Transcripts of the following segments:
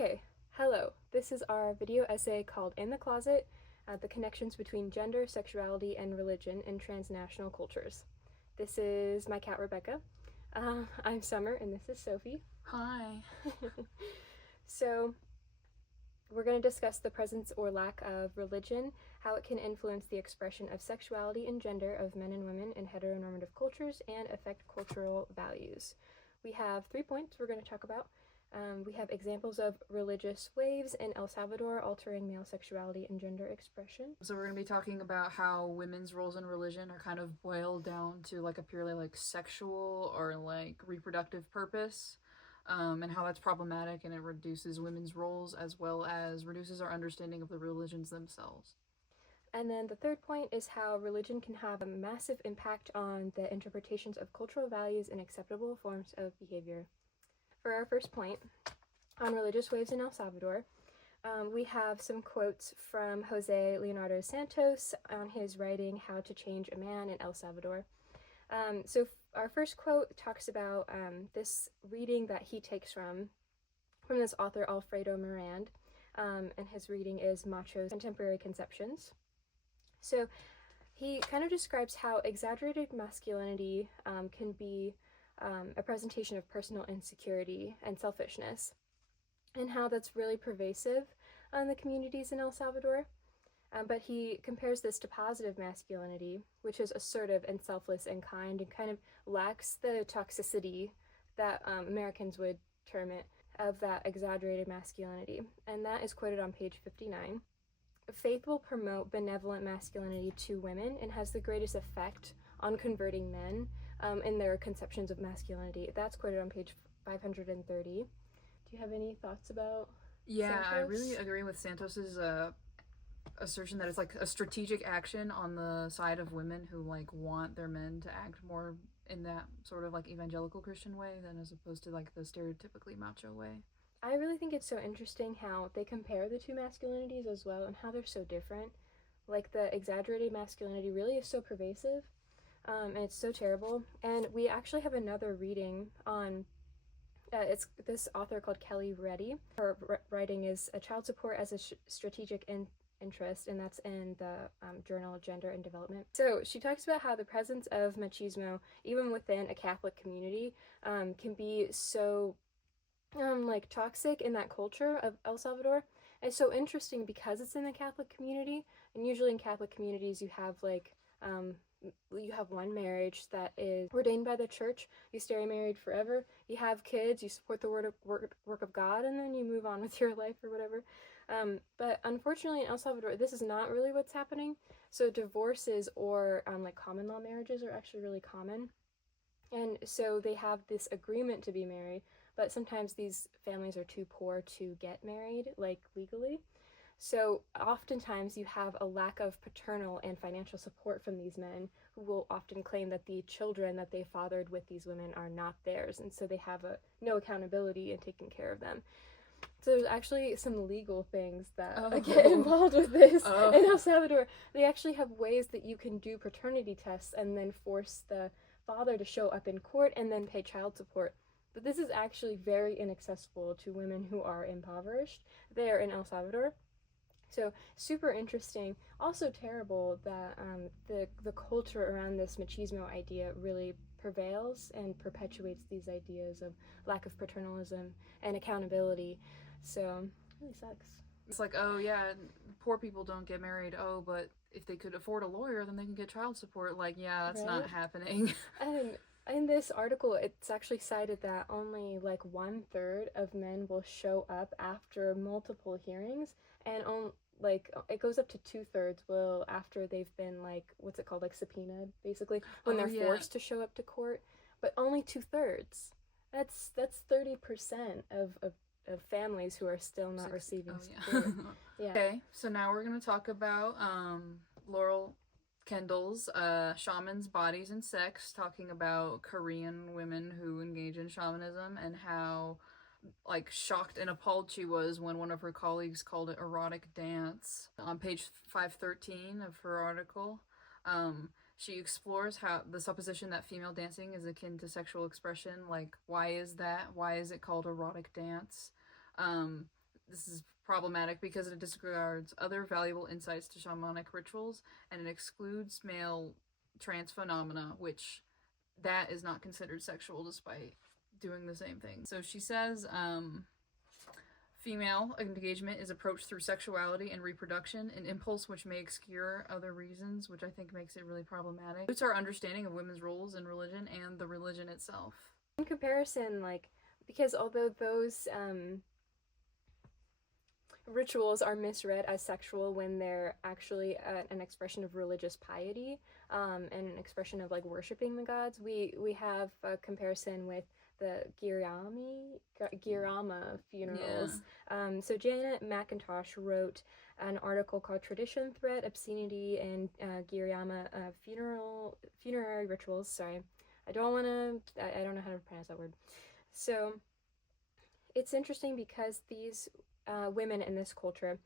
Okay, hello. This is our video essay called In the Closet, The Connections Between Gender, Sexuality, and Religion in Transnational Cultures. This is my cat Rebecca. I'm Summer, and this is Sophie. Hi. So, we're going to discuss the presence or lack of religion, how it can influence the expression of sexuality and gender of men and women in heteronormative cultures, and affect cultural values. We have 3 points we're going to talk about. We have examples of religious waves in El Salvador altering male sexuality and gender expression. So we're going to be talking about how women's roles in religion are kind of boiled down to like a purely like sexual or like reproductive purpose, and how that's problematic and it reduces women's roles as well as reduces our understanding of the religions themselves. And then the third point is how religion can have a massive impact on the interpretations of cultural values and acceptable forms of behavior. For our first point on religious waves in El Salvador, we have some quotes from Jose Leonardo Santos on his writing How to Change a Man in El Salvador. So our first quote talks about this reading that he takes from this author Alfredo Morand, and his reading is Macho's Contemporary Conceptions. So he kind of describes how exaggerated masculinity can be a presentation of personal insecurity and selfishness, and how that's really pervasive in the communities in El Salvador. But he compares this to positive masculinity, which is assertive and selfless and kind, and kind of lacks the toxicity that Americans would term it, of that exaggerated masculinity. And that is quoted on page 59. Faith will promote benevolent masculinity to women and has the greatest effect on converting men in their conceptions of masculinity. That's quoted on page 530. Do you have any thoughts about Yeah, I Santos? really agree with Santos's assertion that it's like a strategic action on the side of women who like want their men to act more in that sort of like evangelical Christian way than as opposed to like the stereotypically macho way. I really think it's so interesting how they compare the two masculinities as well and how they're so different. Like the exaggerated masculinity really is so pervasive, and it's so terrible. And we actually have another reading on it's this author called Kelly Reddy. Her writing is A Child Support as a Strategic Interest, and that's in the journal Gender and Development. So she talks about how the presence of machismo, even within a Catholic community, can be so like toxic in that culture of El Salvador. And it's so interesting because it's in the Catholic community, and usually in Catholic communities you have like you have one marriage that is ordained by the church. You stay married forever. You have kids. You support the work of God, and then you move on with your life or whatever. But unfortunately, in El Salvador, this is not really what's happening. So divorces or like common law marriages are actually really common, and so they have this agreement to be married. But sometimes these families are too poor to get married, like legally. So oftentimes you have a lack of paternal and financial support from these men who will often claim that the children that they fathered with these women are not theirs, and so they have no accountability in taking care of them. So there's actually some legal things that get involved with this in El Salvador. They actually have ways that you can do paternity tests and then force the father to show up in court and then pay child support. But this is actually very inaccessible to women who are impoverished there in El Salvador. So super interesting. Also terrible that the culture around this machismo idea really prevails and perpetuates these ideas of lack of paternalism and accountability. So it really sucks. It's like, oh yeah, poor people don't get married. Oh, but if they could afford a lawyer, then they can get child support. Like, yeah, that's Right? not happening. And in this article, it's actually cited that only like 1/3 of men will show up after multiple hearings, and like it goes up to 2/3 will after they've been like what's it called, like subpoenaed, basically when they're forced to show up to court. But only 2/3. That's 30% of families who are still not receiving support. Yeah. Okay, so now we're gonna talk about Laurel Kendall's Shamans, Bodies, and Sex, talking about Korean women who engage in shamanism and how like shocked and appalled she was when one of her colleagues called it erotic dance. On page 513 of her article, she explores how the supposition that female dancing is akin to sexual expression. Like, why is that? Why is it called erotic dance? this is problematic because it disregards other valuable insights to shamanic rituals, and it excludes male trance phenomena, which that is not considered sexual despite doing the same thing. So she says, female engagement is approached through sexuality and reproduction, an impulse which may obscure other reasons, which I think makes it really problematic. It's our understanding of women's roles in religion and the religion itself. In comparison, like, because although those rituals are misread as sexual when they're actually an expression of religious piety, and an expression of like worshiping the gods, we have a comparison with the Girama funerals. Yeah. So Janet McIntosh wrote an article called "Tradition, Threat, Obscenity, and Girama funerary rituals." Sorry, I don't know how to pronounce that word. So it's interesting because these women in this culture,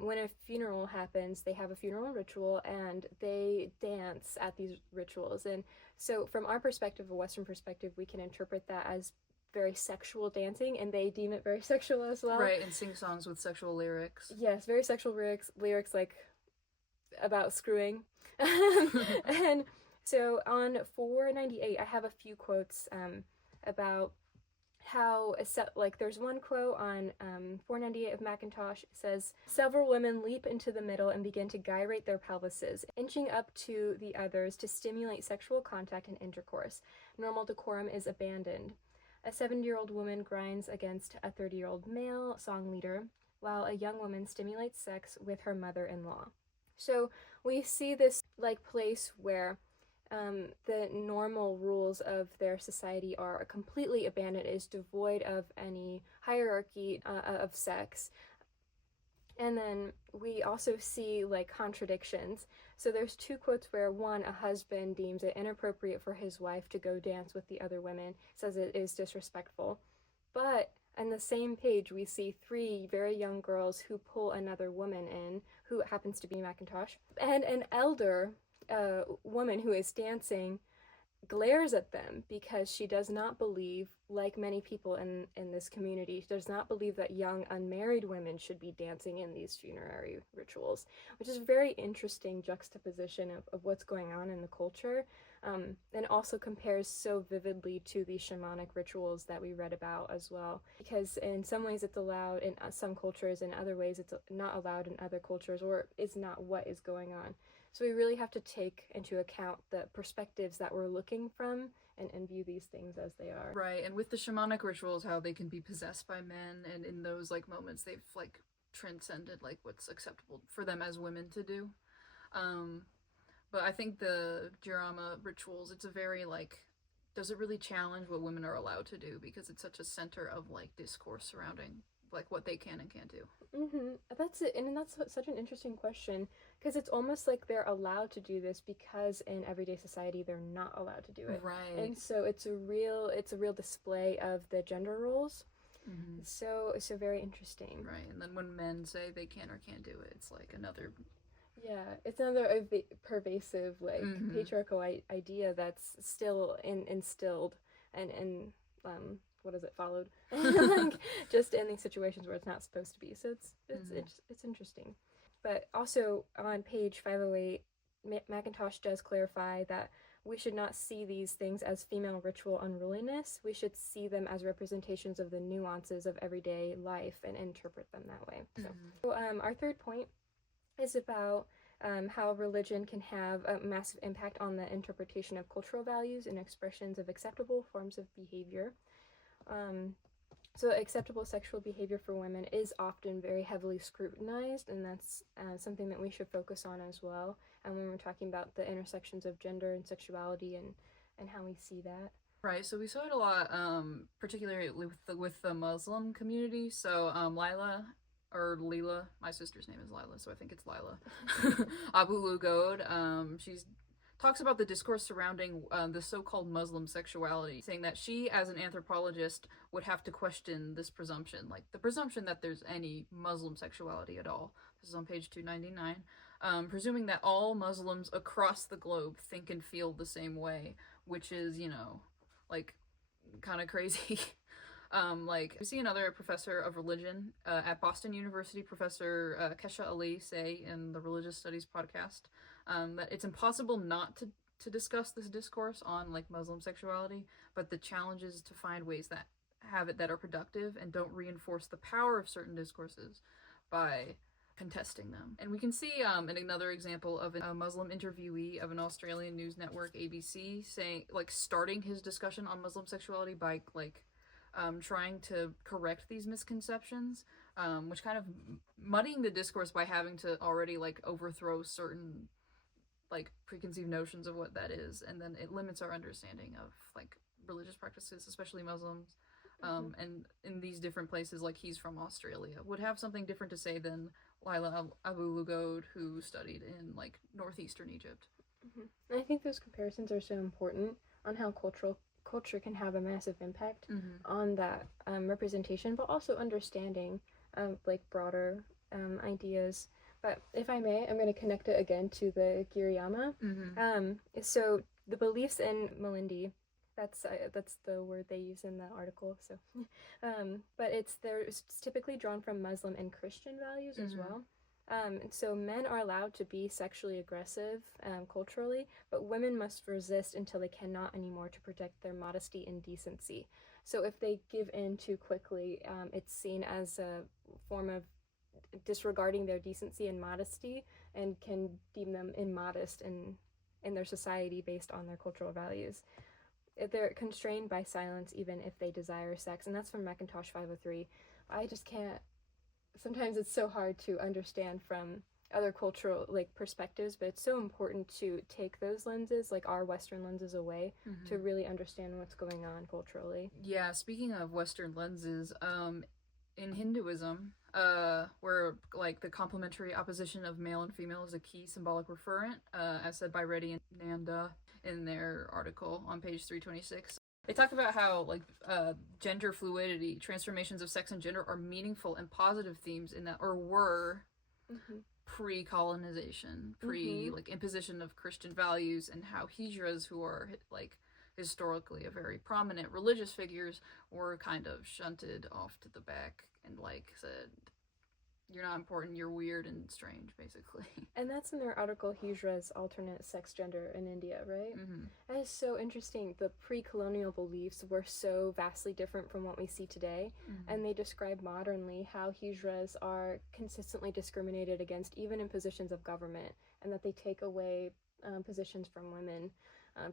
when a funeral happens, they have a funeral ritual and they dance at these rituals. And so, from our perspective, a Western perspective, we can interpret that as very sexual dancing, and they deem it very sexual as well. Right, and sing songs with sexual lyrics. Yes, very sexual lyrics like about screwing. And so on 498, I have a few quotes about how, like, there's one quote on 498 of McIntosh. It says, "Several women leap into the middle and begin to gyrate their pelvises, inching up to the others to stimulate sexual contact and intercourse. Normal decorum is abandoned. A 70-year-old woman grinds against a 30-year-old male song leader, while a young woman stimulates sex with her mother-in-law." So we see this like place where the normal rules of their society are completely abandoned, is devoid of any hierarchy of sex. And then we also see like contradictions. So there's two quotes where one, a husband deems it inappropriate for his wife to go dance with the other women, says it is disrespectful. But on the same page, we see three very young girls who pull another woman in, who happens to be McIntosh, and an elder woman who is dancing glares at them because she does not believe, like many people in this community, she does not believe that young unmarried women should be dancing in these funerary rituals, which is a very interesting juxtaposition of what's going on in the culture, and also compares so vividly to the shamanic rituals that we read about as well, because in some ways it's allowed in some cultures, in other ways it's not allowed in other cultures, or it's not what is going on. So we really have to take into account the perspectives that we're looking from and view these things as they are. Right, and with the shamanic rituals, how they can be possessed by men, and in those like moments they've like transcended like what's acceptable for them as women to do. But I think the Jirama rituals, it's a very like, does it really challenge what women are allowed to do, because it's such a center of like discourse surrounding like what they can and can't do. That's it, and that's such an interesting question, because it's almost like they're allowed to do this because in everyday society they're not allowed to do it. Right. And so it's a real display of the gender roles. So very interesting. Right, and then when men say they can or can't do it, it's like another. Yeah, it's another pervasive like patriarchal idea that's still instilled and what is it, followed like just in these situations where it's not supposed to be. So it's interesting. But also on page 508, McIntosh does clarify that we should not see these things as female ritual unruliness. We should see them as representations of the nuances of everyday life and interpret them that way. So our third point is about how religion can have a massive impact on the interpretation of cultural values and expressions of acceptable forms of behavior. So acceptable sexual behavior for women is often very heavily scrutinized, and that's something that we should focus on as well. And when we're talking about the intersections of gender and sexuality and how we see that. Right, so we saw it a lot, particularly with the Muslim community. So Leela, my sister's name is Lila, so I think it's Lila. Abu Lugod, she's talks about the discourse surrounding the so-called Muslim sexuality, saying that she, as an anthropologist, would have to question this presumption, like the presumption that there's any Muslim sexuality at all. This is on page 299. Presuming that all Muslims across the globe think and feel the same way, which is, like, kind of crazy. Like we see another professor of religion at Boston University, Professor Kesha Ali, say in the Religious Studies podcast that it's impossible not to discuss this discourse on like Muslim sexuality, but the challenge is to find ways that have it that are productive and don't reinforce the power of certain discourses by contesting them. And we can see in another example of a Muslim interviewee of an Australian news network, ABC, saying like starting his discussion on Muslim sexuality by like trying to correct these misconceptions, which kind of muddying the discourse by having to already like overthrow certain like preconceived notions of what that is, and then it limits our understanding of like religious practices, especially Muslims. And in these different places, like he's from Australia, would have something different to say than Lila Abu Lughod, who studied in like northeastern Egypt. And I think those comparisons are so important on how culture can have a massive impact on that representation, but also understanding like broader ideas. But if I may, I'm going to connect it again to the Giriyama. So the beliefs in Malindi, that's the word they use in the article. So, but it's typically drawn from Muslim and Christian values as well. And so men are allowed to be sexually aggressive culturally, but women must resist until they cannot anymore to protect their modesty and decency. So if they give in too quickly, it's seen as a form of disregarding their decency and modesty, and can deem them immodest in their society based on their cultural values. They're constrained by silence even if they desire sex, and that's from Macintosh 503. I just can't. Sometimes it's so hard to understand from other cultural like perspectives, but it's so important to take those lenses, like our Western lenses, away to really understand what's going on culturally. Yeah, speaking of Western lenses, in Hinduism, where like the complementary opposition of male and female is a key symbolic referent, as said by Reddy and Nanda in their article on page 326. They talk about how like gender fluidity, transformations of sex and gender are meaningful and positive themes in that, or were pre-colonization, like imposition of Christian values, and how hijras, who are like historically a very prominent religious figures, were kind of shunted off to the back and like said, you're not important, you're weird and strange, basically. And that's in their article, Hijra's Alternate Sex Gender in India, right? That is so interesting. The pre-colonial beliefs were so vastly different from what we see today, and they describe modernly how Hijras are consistently discriminated against, even in positions of government, and that they take away positions from women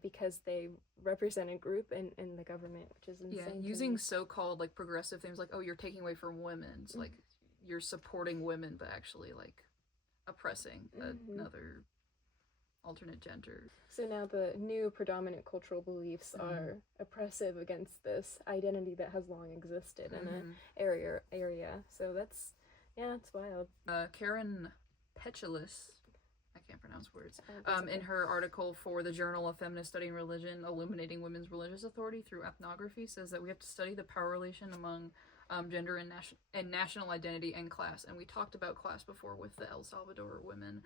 because they represent a group in the government, which is insane. Yeah, using so-called like progressive things like, oh, you're taking away from women. It's like you're supporting women, but actually like oppressing another alternate gender. So now the new predominant cultural beliefs are oppressive against this identity that has long existed in an area. So that's wild. Karen Petulis, I can't pronounce words, in her article for the Journal of Feminist Study and Religion, Illuminating Women's Religious Authority Through Ethnography, says that we have to study the power relation among gender and national identity and class. And we talked about class before with the El Salvador women,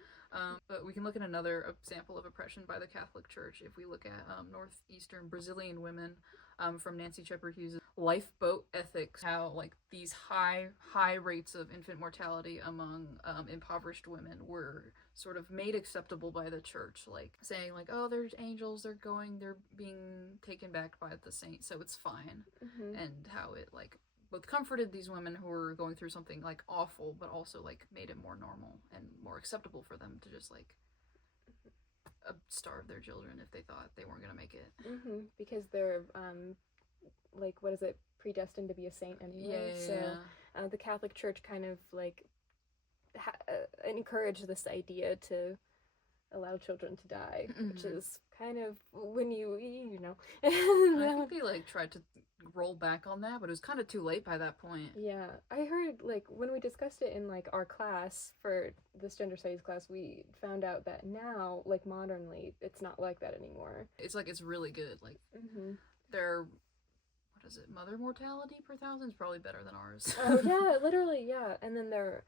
but we can look at another example of oppression by the Catholic Church if we look at northeastern Brazilian women, from Nancy Shepard Hughes' Lifeboat Ethics, how like these high rates of infant mortality among impoverished women were sort of made acceptable by the church, like saying like, oh, there's angels, they're being taken back by the saints, so it's fine. And how it like both comforted these women who were going through something like awful, but also like made it more normal and more acceptable for them to just like starve their children if they thought they weren't gonna make it. Because they're like, what is it, predestined to be a saint anyway. The Catholic Church kind of like encouraged this idea to allow children to die, which is kind of when you know. I think they like tried to roll back on that, but it was kind of too late by that point. Yeah, I heard like when we discussed it in like our class for this gender studies class, we found out that now, like modernly, it's not like that anymore. It's like it's really good. Like their what is it, mother mortality per thousand is probably better than ours. Oh yeah, literally, yeah. And then their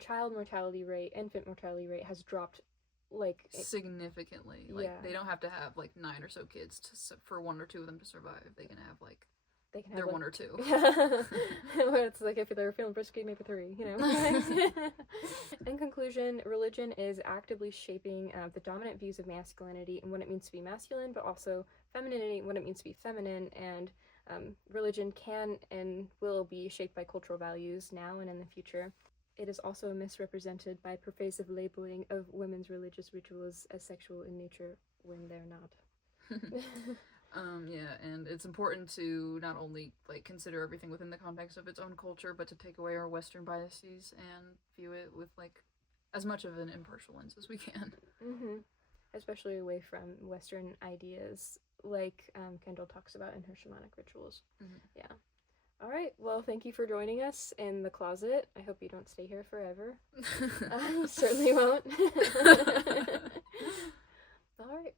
child mortality rate, infant mortality rate has dropped like significantly. Like they don't have to have like 9 or so kids for 1 or 2 of them to survive. They can have like they can have they're like, one or two. where it's like if they're feeling frisky, maybe three, you know. In conclusion, religion is actively shaping the dominant views of masculinity and what it means to be masculine, but also femininity and what it means to be feminine. And religion can and will be shaped by cultural values now and in the future. It is also misrepresented by pervasive labeling of women's religious rituals as sexual in nature when they're not. Yeah, and it's important to not only like consider everything within the context of its own culture, but to take away our Western biases and view it with like as much of an impartial lens as we can. Mm-hmm. Especially away from Western ideas, like Kendall talks about in her shamanic rituals. Mm-hmm. Yeah. All right. Well, thank you for joining us in the closet. I hope you don't stay here forever. Certainly won't. All right.